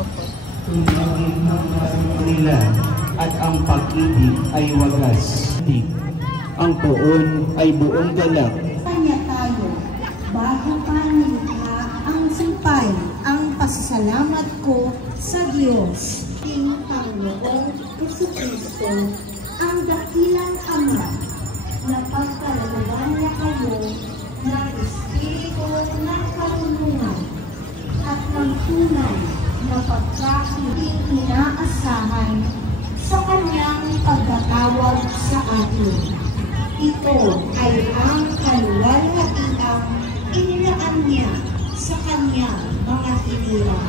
Tunawin ang nila at ang pag-ibig ay wagas. Ang poon ay buong galak. Kanya tayo, bago pa nilikha ang sumpay, ang pasasalamat ko sa Diyos. King Panginoong Jesucristo, ang dakilang Ama, na pagkalalawan niya kayo ng Espiritu ng karunungan at ng tunay na pagkakinding inaasahan sa kanyang pagkatawag sa atin. Ito ay ang kaluwalhatiang inilaan niya sa kanyang mga hinirang.